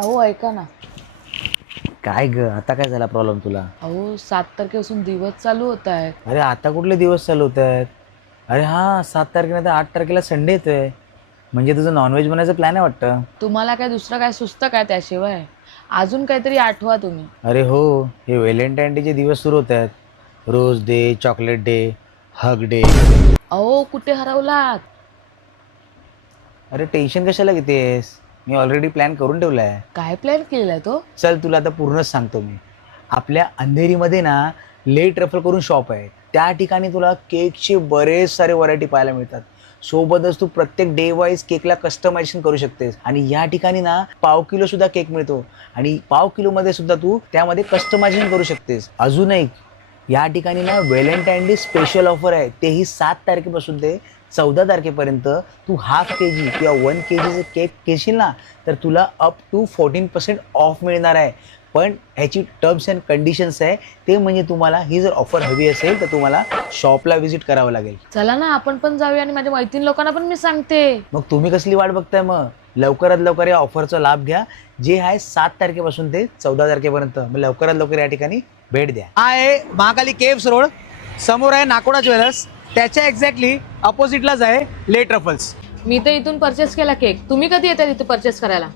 अहो ऐका ना. काय ग, आता काय झाला प्रॉब्लेम तुला? अहो 7 तारखेपासून दिवस चालू होत आहेत. अरे आता कुठले दिवस चालू होत आहेत? अरे हा, 7 तारखेला तर 8 तारखेला संडे येतोय. म्हणजे तुझं नॉनव्हेज बनायचं प्लॅन आहे वाटतं. तुम्हाला काय दुसरं काय सुचतं काय त्याशिवाय? अजून काहीतरी आठवा तुम्ही. अरे हो, हे व्हॅलेंटाईन डेचे दिवस सुरू होत आहेत. Rose day, chocolate day, hug day. अहो कुठे हरवलात? अरे टेन्शन कशाला घेतेस? मी ऑलरेडी प्लॅन करून ठेवला आहे. काय प्लॅन केलाय तो? चल तुला आता पूर्णच सांगतो मी. आपल्या अंधेरीमध्ये ना लेट रफल करून शॉप आहे. त्या ठिकाणी तुला केकचे बरेच सारे व्हरायटी पाहायला मिळतात. सोबतच तू प्रत्येक डे वाईज केकला कस्टमायझेशन करू शकतेस. आणि या ठिकाणी ना पाव किलो सुद्धा केक मिळतो. आणि पाव किलोमध्ये सुद्धा तू त्यामध्ये कस्टमायझेशन करू शकतेस. अजून एक, या ठिकाणी ना व्हॅलेंटाईन डे स्पेशल ऑफर आहे. तेही 7 तारखेपासून ते 14 तारखेपर्यंत. तू हाफ KG किंवा 1 kg केक घेशील ना, तर तुला अप टू 14% ऑफ मिळणार आहे. पण ह्याची टर्म्स अँड कंडिशन्स आहे. ते म्हणजे तुम्हाला ही जर ऑफर हवी असेल तर तुम्हाला शॉपला व्हिजिट करावं लागेल. चला ना आपण पण जाऊया आणि माझ्या मैत्रीण लोकांना पण मी सांगते. मग तुम्ही कसली वाट बघताय? मग लवकरात लवकर या ऑफरचा लाभ घ्या, जे आहे 7 तारखेपासून ते 14 तारखेपर्यंत. मग लवकरात लवकर या ठिकाणी भेट द्या. हा आहे महाकाली केव्स रोड, समोर आहे नाकोडा ज्वेलर्स, त्याच्या एक्झॅक्टली अपोजिटलाच आहे लेट रफल्स. मी तर इथून परचेस केला केक. तुम्ही कधी येता तिथे परचेस करायला?